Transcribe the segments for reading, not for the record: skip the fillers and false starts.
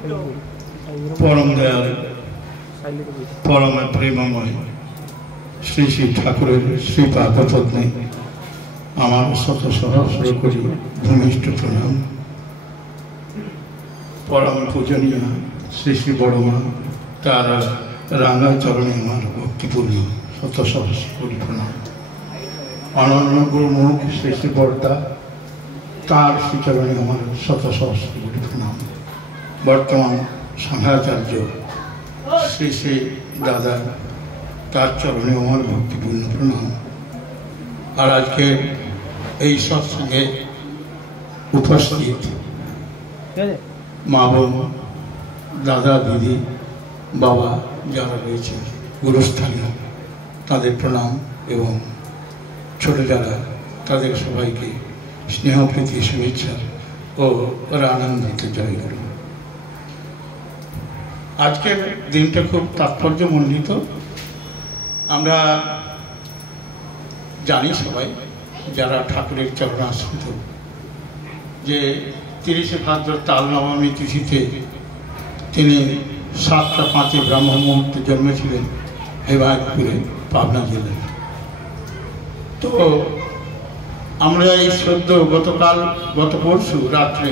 परम दयाल परम प्रेममय श्री श्री ठाकुर श्रीपाद पत्नी आमार शत सहस्र कोटी भूमिष्ठ प्रणाम। परम पूजनीय श्री श्री बड़मा तार रांगा चरणे आमार भक्तिपूर्ण शत सहस्र कोटी प्रणाम। अनन्य गुरुमुख श्री श्री बड़दा तार श्रीचरणे आमार शत सहस्र कोटी प्रणाम। बर्तमान संघाचार्य श्री श्री दादा तार चरणे आमार भक्तिपूर्ण प्रणाम। और आज के सत्संगे उपस्थित मा बोन दादा दीदी बाबा जारा रयेछे गुरुस्थानीय तादेर प्रणाम एवं छोटो जारा तादेर सबाइके स्नेह प्रीति शुभेच्छा और आनंदित जय गुरु। आजकेर दिनटा खूब तात्पर्यमण्डित। आमरा जानी सबाई যারা ঠাকুরের চরণাশ্রিত যে 30 ভাদ্র তাল নবমী তিথিতে তিনি 7টা 5 ব্রাহ্ম মুহূর্তে জন্মেছিলেন হেমায়তপুরে পাবনা জেলায়। তো আমরা এই সদ্য গত পরশু রাত্রে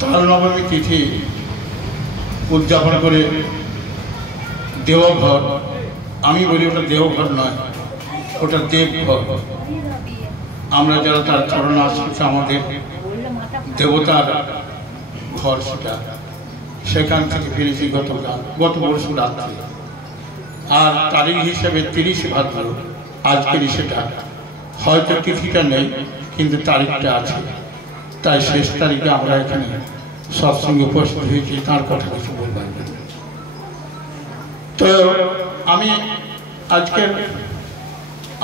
তাল নবমী তিথি উদযাপন করে দেওঘর, আমি বলি ওটা দেওঘর নয়, ওটা দেবঘর। আমরা যারা তার চরণ আশ্রিত আমাদের দেবতার ঘর, সেখান থেকে ফিরেছি গত পরশু রাত্রে। আর তারিখ হিসেবে 30 ভাদ্র আজকের সেটা হয়তো তিথিটা নেই কিন্তু তারিখটা আছে, তাই শেষ তারিখে আমরা এখানে সৎসঙ্গে উপস্থিত হয়েছি। তার কথা কিছু বলবার জন্য তো আমি আজকের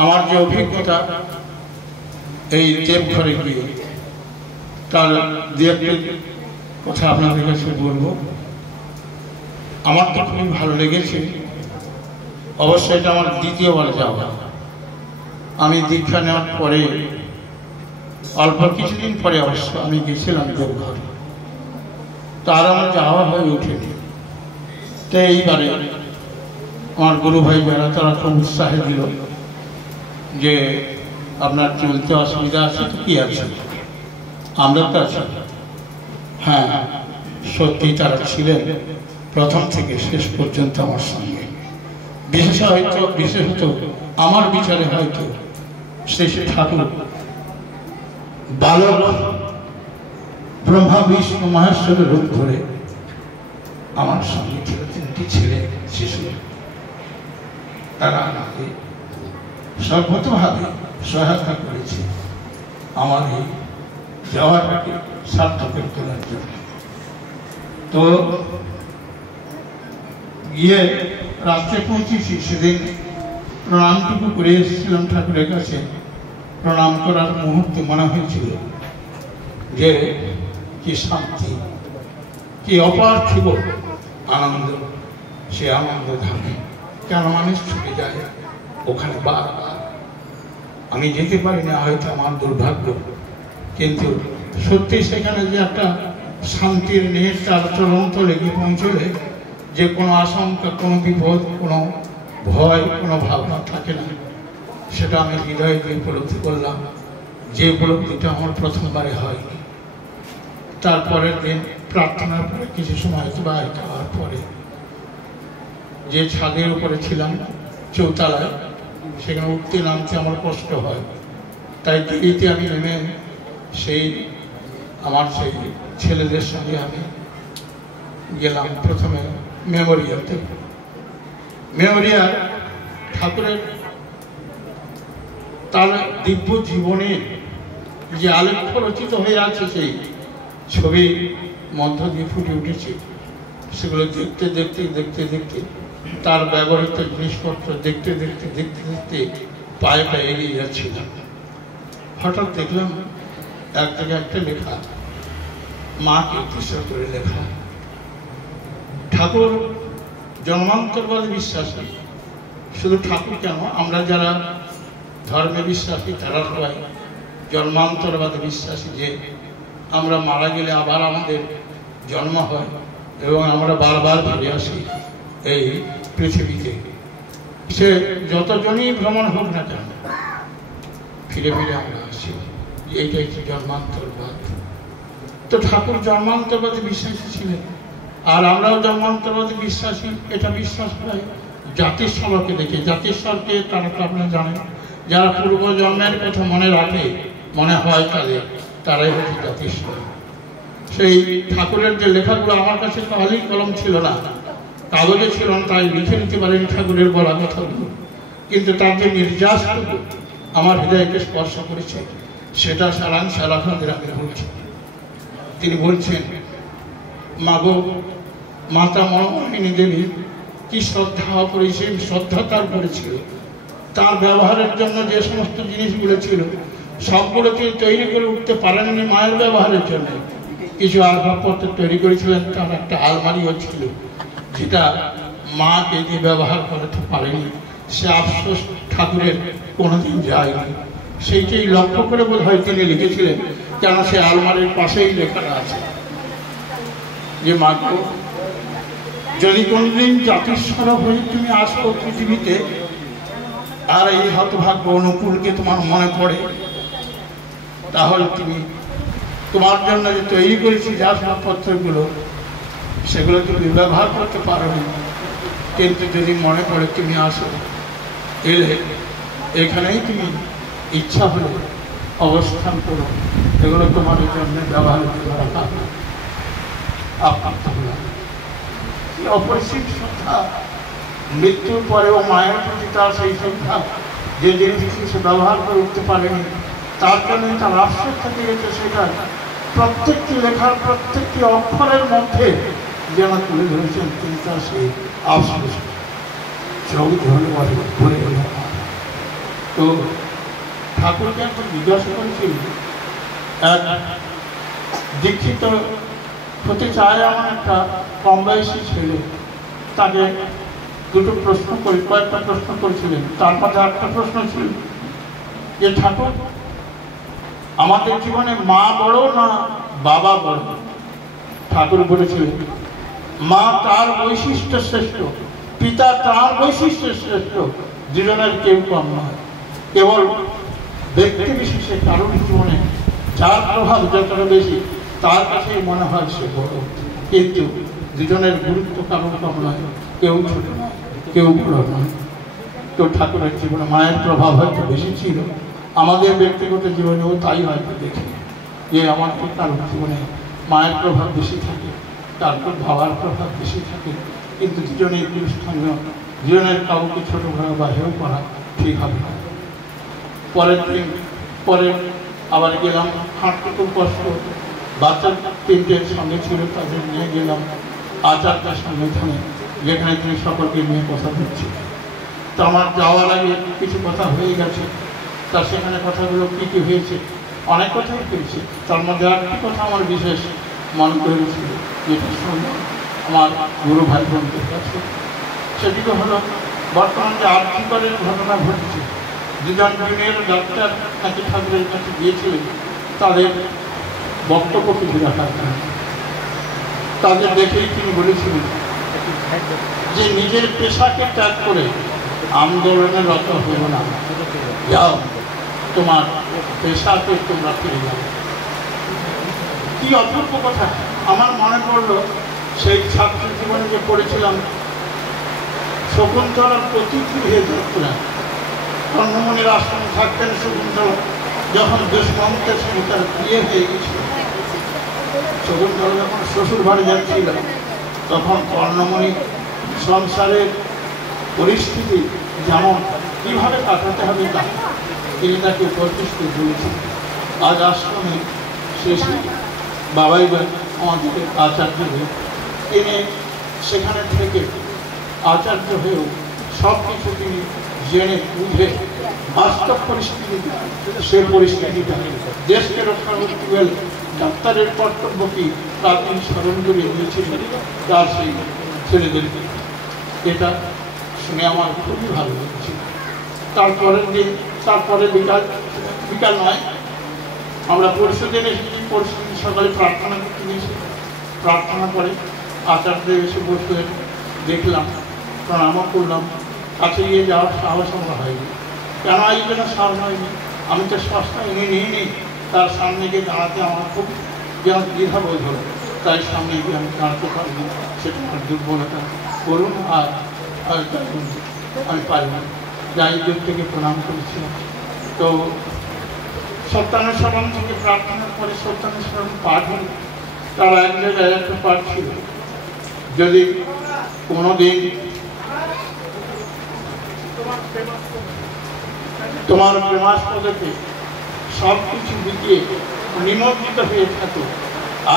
আমার যে অভিজ্ঞতা এই দেবঘরে গিয়ে তার দু একটি কথা আপনাদের কাছে বলবো। আমার তো খুবই ভালো লেগেছে। অবশ্যই এটা আমার দ্বিতীয়বার যাওয়া। আমি দীক্ষা নেওয়ার পরে অল্প কিছুদিন পরে অবশ্য আমি গেছিলাম দেবঘরে, তার আমার যাওয়া হয়ে ওঠেনি। তো এইবারে আমার গুরু ভাই যারা তারা খুব উৎসাহে দিল যে আপনার চলতে অসুবিধা আছে তো কি আছে, আমরা তো আছি। হ্যাঁ, সত্যি তারা ছিলেন প্রথম থেকে শেষ পর্যন্ত আমার সঙ্গে। বিশেষত আমার বিচারে হয়তো শ্রী শ্রী ঠাকুর বালক ব্রহ্মা বিষ্ণু মহেশ্বরের রূপ ধরে আমার সঙ্গে ছিল 3টি ছেলে শিশু। তারা আমাকে সর্বতভাবে সহায়তা করেছে আমার এই যাওয়াটাকে সার্থক করার জন্য। তো গিয়ে রাত্রে পৌঁছেছি, সেদিন প্রণামটুকু করে এসেছিলাম ঠাকুরের কাছে। প্রণাম করার মুহূর্তে মনে হয়েছিল যে কি শান্তি, কি অপার্থিব আনন্দ। সে আনন্দ ধামে কেন মানুষ ছুটে যায় ওখানে বারবার। আমি যেতে পারি না, হয়তো আমার দুর্ভাগ্য, কিন্তু সত্যি সেখানে যে একটা শান্তির নেট তার চরণতলে গিয়ে পৌঁছলে যে কোনো আশঙ্কা, কোনো বিপদ, কোনো ভয়, কোনো ভাবনা থাকে না। সেটা আমি হৃদয়ে দিয়ে উপলব্ধি করলাম, যে উপলব্ধিটা আমার প্রথমবারে হয়নি। তারপরের দিন প্রার্থনার পরে কিছু সময় অতিবাহিত হওয়ার পরে যে ছাদের উপরে ছিলাম চৌতলায়, সেখানে উঠতে নামতে আমার কষ্ট হয়। তাই দেরিতে আমি নেমে সেই আমার সেই ছেলেদের সঙ্গে আমি গেলাম প্রথমে মেমোরিয়াতে। মেমোরিয়া ঠাকুরের তার দিব্য জীবনে যে আলেখ্য রচিত হয়ে আছে, সেই ছবি মধ্য দিয়ে ফুটে উঠেছে। সেগুলো দেখতে দেখতে দেখতে দেখতে তার ব্যবহৃত জিনিসপত্র দেখতে দেখতে দেখতে দেখতে পায়ে পায়ে এগিয়ে যাচ্ছিলাম। হঠাৎ দেখলাম এক জায়গায় একটা লেখা, মাকে উদ্দেশ্য করে লেখা। ঠাকুর জন্মান্তরবাদে বিশ্বাসী। শুধু ঠাকুর কেন, আমরা যারা ধর্মে বিশ্বাসী তারা সবাই জন্মান্তরবাদে বিশ্বাসী, যে আমরা মারা গেলে আবার আমাদের জন্ম হয় এবং আমরা বারবার ফিরে আসি এই পৃথিবীতে। সে যতজনই ভ্রমণ হোক না কেন, ফিরে ফিরে আমরা আসি। এইটাই কি জন্মান্তরবাদ। তো ঠাকুর জন্মান্তরবাদে বিশ্বাসী ছিলেন, আর আমরাও জন্মান্তরবাদে বিশ্বাসী। এটা বিশ্বাস হয় জাতিস্বরকে দেখে। জাতিস্বরকে তারা তো আপনারা জানেন, যারা পূর্ব জন্মের কথা মনে রাখে, মনে হয় তাদের, তারাই হচ্ছে জাতিস্বর। সেই ঠাকুরের যে লেখাগুলো, আমার কাছে কালি কলম ছিল না, কাগজে ছিল না, তাই লিখে নিতে পারেনি ঠাকুরের বলা কথাগুলো, কিন্তু তার যে নির্যাসটুকু আমার হৃদয়কে স্পর্শ করেছে, সেটা সারাংশ আপনাদের আমি বলছি। তিনি বলছেন, মাগো মাতা মনোমোহিনী দেবী কি শ্রদ্ধা অপরিসীম শ্রদ্ধা তার করেছিল। তার ব্যবহারের জন্য যে সমস্ত জিনিসগুলো ছিল সবগুলো তিনি তৈরি করে উঠতে পারেননি মায়ের ব্যবহারের জন্য। কিছু আসবাবপত্র তৈরি করেছিলেন, তার একটা আলমারিও ছিল, যেটা মাকে যে ব্যবহার করতে পারেনি। সে আফসোস ঠাকুরের কোনোদিন যায়নি। সেইটাই লক্ষ্য করে বোধ হয় তিনি লিখেছিলেন, কেন সে আলমারির পাশেই লেখাটা আছে যে মাকে যদি কোনদিন জাতিস্বর হয়ে তুমি আসো পৃথিবীতে, আর এই হতভাগ্য অনুকূলকে তোমার মনে পড়ে, তাহলে তুমি তোমার জন্য যে তৈরি করেছি যে আসবাবপত্রগুলো, সেগুলো তুমি ব্যবহার করতে পারোনি, কিন্তু যদি মনে পড়ে তুমি আসো, এলে এখানেই তুমি ইচ্ছা হলে অবস্থান করো, এগুলো তোমার জন্য ব্যবহার করে রাখা অপরিসীম শ্রদ্ধা। মৃত্যুর পরেও মায়ের প্রতি তার সেই শ্রদ্ধা, যে জিনিসটি সে ব্যবহার করে উঠতে পারেনি, তার জন্য তার আফসোস থেকে গেছে। সেটা প্রত্যেকটি লেখার প্রত্যেকটি অক্ষরের মধ্যে যেন তুলে ধরেছেন তিনি তার সেই আফসোস। চোখ ধরে ঘুরে গেল। তো ঠাকুরকে একটু জিজ্ঞাসা করেছিল, এক দীক্ষিত হতে চায় এমন একটা কম বয়সী ছেলে, তাকে দুটো প্রশ্ন করে, কয়েকটা প্রশ্ন করেছিলেন। তার মধ্যে একটা প্রশ্ন ছিল যে, ঠাকুর আমাদের জীবনে মা বড় না বাবা বড়? ঠাকুর বলেছিলেন, মা তার বৈশিষ্ট্য শ্রেষ্ঠ, পিতা তার বৈশিষ্ট্য শ্রেষ্ঠ, জীবনের কেউ কম নয়। কেবল ব্যক্তি বিশেষে কারোর জীবনে যার প্রভাব যতটা বেশি, তার কাছেই মনে হয় সে বড়, কিন্তু দুজনের গুরুত্ব কারোর কম নয়, কেউ ছোট নয়, কেউ বড় নয়। তো ঠাকুরের জীবনে মায়ের প্রভাব হয়তো বেশি ছিল। আমাদের ব্যক্তিগত জীবনেও তাই হয়তো দেখি যে আমাদের কারোর জীবনে মায়ের প্রভাব বেশি থাকে, তারপর বাবার প্রভাব বেশি থাকে, কিন্তু দুজনেই গুরুস্থানীয়। দুজনের কাউকে ছোট ভাবে বা হেউ করা ঠিক হবে না। পরের দিন পরে আবার গেলাম, হাঁটতে খুব কষ্ট, বাচ্চা তিনটের সঙ্গে ছিল, তাদের নিয়ে গেলাম আচারটার সংগঠনে, যেখানে তিনি সকলকে নিয়ে কথা দিচ্ছি। তো আমার যাওয়ার আগে কিছু কথা হয়ে গেছে, তার সেখানে কথাগুলো কী কী হয়েছে, অনেক কথাই হয়েছে। তার মধ্যে একটি কথা আমার বিশেষ মনে করেছিল, যেটা শুনলাম আমার গুরু ভাই বোনদের কাছে। সেটিকে হলো, বর্তমান যে আর্থিকরের ঘটনা ঘটেছে, দুজন জুনিয়র ডাক্তার নাকি ঠাকুরের কাছে গিয়েছিলেন তাদের বক্তব্য কিছু রাখার কারণে। তাদের দেখেই তিনি বলেছিলেন যে নিজের পেশাকে ত্যাগ করে আন্দোলনের রত হইব না, যাও তোমার পেশাকে তোমরা ফিরে যাও। কি অপূর্ব কথা! আমার মনে পড়লো সেই ছাত্র জীবনে যে পড়েছিলাম শকুন্তলার প্রতিথি হয়ে যাত্রা। কর্ণমণির আশ্রমে থাকতেন শকুন্তলা। যখন দুষ্মন্তের সঙ্গে তার বিয়ে হয়ে গেছিল, শকুন্তলা যখন শ্বশুর বাড়ি যাচ্ছিল, তখন কর্ণমণি সংসারের পরিস্থিতি যেমন কীভাবে কাটাতে হবে তা তিনি তাকে প্রতিষ্ঠিত বলেছেন। আজ আশ্রমে শেষে বাবাই আমাদের আচার্য হয়ে, তিনি সেখানে থেকে আচার্য হয়েও সব কিছু তিনি জেনে বুঝে বাস্তব পরিস্থিতি, সে পরিস্থিতিটা দেশকে রক্ষা করতে গেলে ডাক্তারের কর্তব্য কি তা তিনি স্মরণ করে দিয়েছিলেন তার সেই ছেলেদেরকে। এটা শুনে আমার খুবই ভালো লেগেছিল। তারপরের দিন, তারপরে বিকাল নয়, আমরা পরশু দিন এসেছি। পরশু দিন সকালে প্রার্থনা করতে গিয়েছি। প্রার্থনা করে আচার্য এসে বসে দেখলাম, প্রণামও করলাম, কাছে গিয়ে যাওয়ার সাহস আমার হয়নি। কেন এই জন্য সাহস হয়নি, আমি তো সস্তা এনে নিয়ে নিই, তার সামনে গিয়ে দাঁড়াতে আমার খুব যেন দ্বিধাবোধ হলো, তাই সামনে গিয়ে আমি দাঁড়াতে পারিনি। সেটা আমার দুর্বলতা, করুন আর আমি পারি না। যাই দূর থেকে প্রণাম করেছিলাম। তো সত্যানুসরণ থেকে প্রার্থনার পরে সত্যানুসরণ পাঠ হল। তার এক জায়গায় একটা পাঠ ছিল, যদি কোনোদিন তোমার প্রেমাস্পদকে সব কিছু দিকে নিমজ্জিত হয়ে থাকো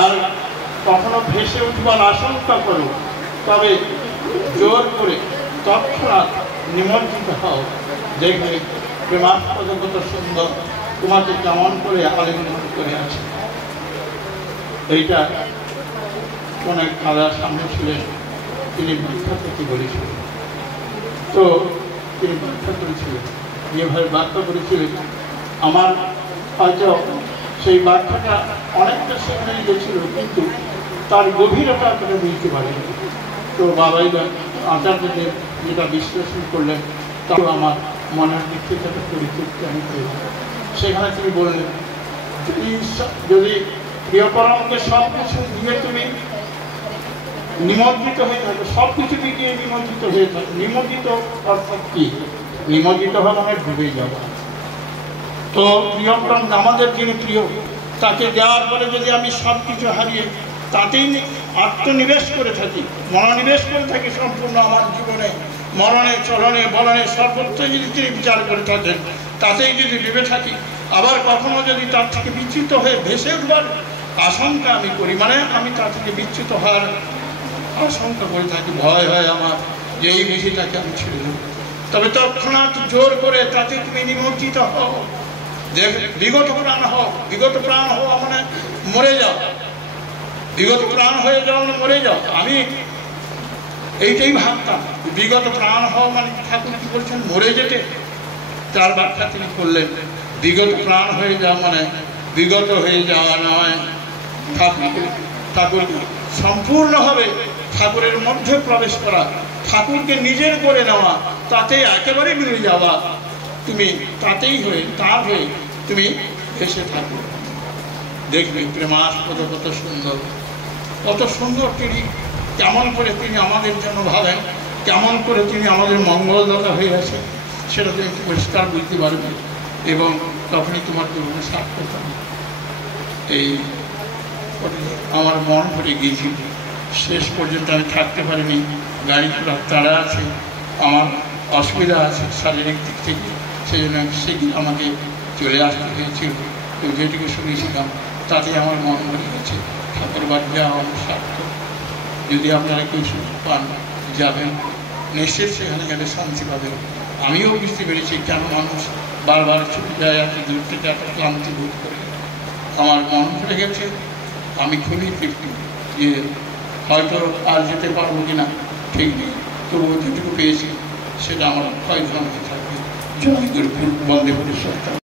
আর কখনো ভেসে উঠবার আশঙ্কা করো, তবে জোর করে তৎক্ষণাৎ নিমজ্জিত হও, দেখবে প্রেমাস্পদ কত সুন্দর তোমাকে কেমন করে আলিঙ্গন করে আছে। এইটা অনেক দাদার সামনে ছিলেন, তিনি ব্যাখ্যা করতে বলেছিলেন। তো তিনি ব্যাখ্যা করেছিলেন, যেভাবে ব্যাখ্যা করেছিলেন, আমার হয়তো সেই ব্যাখ্যাটা অনেকটা সেখানে গেছিল, কিন্তু তার গভীরতা করে বুঝতে পারেনি। তো বাবাই আচার্যদেব যেটা বিশ্লেষণ করলেন, তাও আমার মনের দিক থেকে একটা পরিতৃপ্তি আমি পেলাম। সেখানে তিনি বললেন, যদি প্রিয়পরমকে সব কিছু দিয়ে তুমি নিমজ্জিত হয়ে থাকো, সব কিছু দিয়ে নিমজ্জিত হয়ে থাকো, নিমজ্জিত অর্থাৎ কি? নিমজ্জিত হওয়া মানে ডুবে যাওয়া। তো প্রিয়পরম আমাদের যিনি প্রিয়, তাকে দেওয়ার পরে যদি আমি সব কিছু হারিয়ে তাতেই আত্মনিবেশ করে থাকি, মনোনিবেশ করে থাকি সম্পূর্ণ আমার জীবনে, মরণে চলনে বলনে সর্বত্র যদি তিনি বিচার করে থাকেন, তাতেই যদি ডুবে থাকি, আবার কখনো যদি তার থেকে বিচ্যুত হয়ে ভেসে উঠবার আশঙ্কা আমি করি, মানে আমি তার থেকে বিচ্যুত হওয়ার আশঙ্কা করে থাকি, ভয় হয় আমার যে এই বিধিটাকে আমি ছেড়ে দেব, তবে তৎক্ষণাৎ জোর করে তাতে তুমি নিমজ্জিত হও, বিগত প্রাণ হও। বিগত প্রাণ হওয়া মানে মরে যাও, বিগত প্রাণ হয়ে যাও মানে মরে যাও। আমি এইটাই ভাবতাম, বিগত প্রাণ হওয়া মানে ঠাকুর কি বলছেন, মরে যেতে। তার ব্যাখ্যা তিনি করলেন, বিগত প্রাণ হয়ে যাওয়া মানে বিগত হয়ে যাওয়া নয়, ঠাকুর সম্পূর্ণভাবে ঠাকুরের মধ্যে প্রবেশ করা, ঠাকুরকে নিজের করে নেওয়া, তাতে একেবারে মিলে যাওয়া, তুমি তাতেই হয়ে তার হয়ে তুমি এসে থাকো। দেখবে প্রেমাস্পদ কত সুন্দর, কত সুন্দর তিনি, কেমন করে তিনি আমাদের জন্য ভাবেন, কেমন করে তিনি আমাদের মঙ্গলদাতা হয়ে আছেন, সেটা তুমি পরিষ্কার বুঝতে পারবে, এবং তখনই তোমার জীবনে সার্থক হবে। এই আমার মন ভরে গিয়েছিল, শেষ পর্যন্ত আমি থাকতে পারিনি, গাড়ি ঘোড়ার তাড়া আছে, আমার অসুবিধা আছে শারীরিক দিক থেকে, সেই জন্য সেদিন আমাকে চলে আসতে হয়েছিল। তো যেটুকু শুনেছিলাম তাতে আমার মন ভরে গেছে, ঠাকুর বাড়ি যাওয়া আমার সার্থক। যদি আপনারা কেউ সুযোগ পান, যাবেন, নিশ্চিত সেখানে গেলে শান্তি পাবেন। আমিও বুঝতে পেরেছি কেন মানুষ বারবার ছুটে যায়, এত দূর থেকে একটা ক্লান্তি বোধ করে। আমার মন ভরে গেছে, আমি খুবই তৃপ্তি যে হয়তো আর যেতে পারবো কিনা ঠিক নেই, তবুও যেটুকু পেয়েছি সেটা আমার ক্ষয় হয়ে থাকবে। জয় গুরু, বন্দে পুরুষোত্তম।